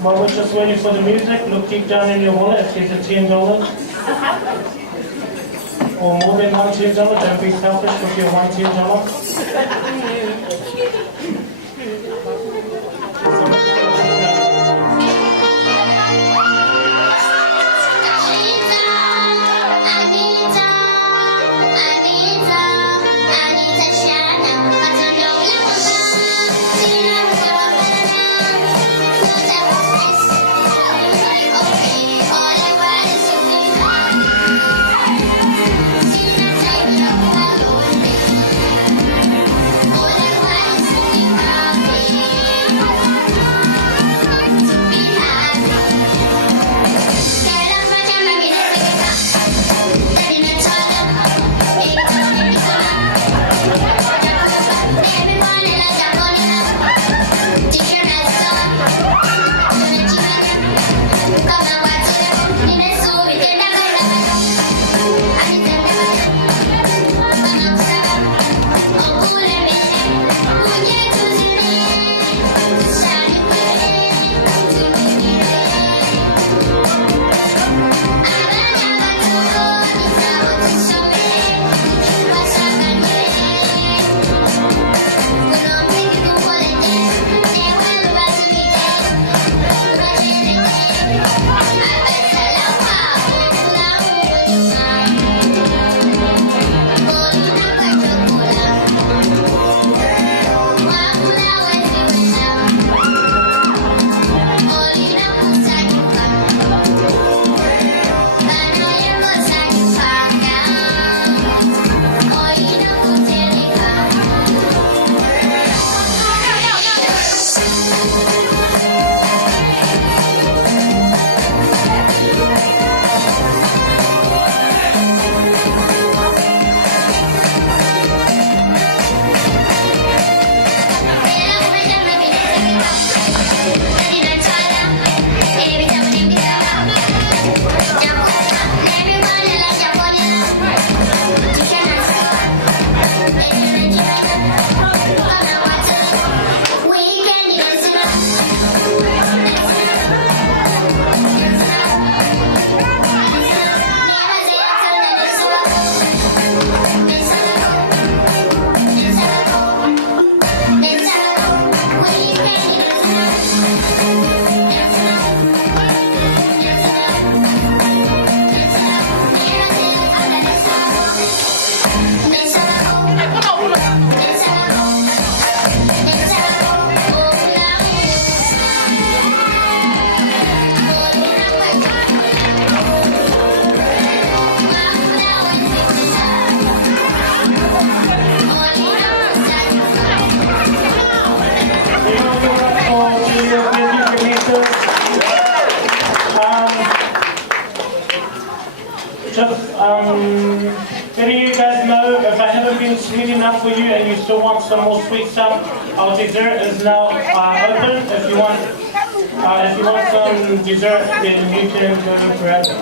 While we're just waiting for the music, look deep down in your wallet if there's a $10 or more than one $10. Don't be selfish with your one $10. Letting you guys know, if I haven't been sweet enough for you and you still want some more sweet stuff, our dessert is now open. If you want some dessert, then you can go and grab it.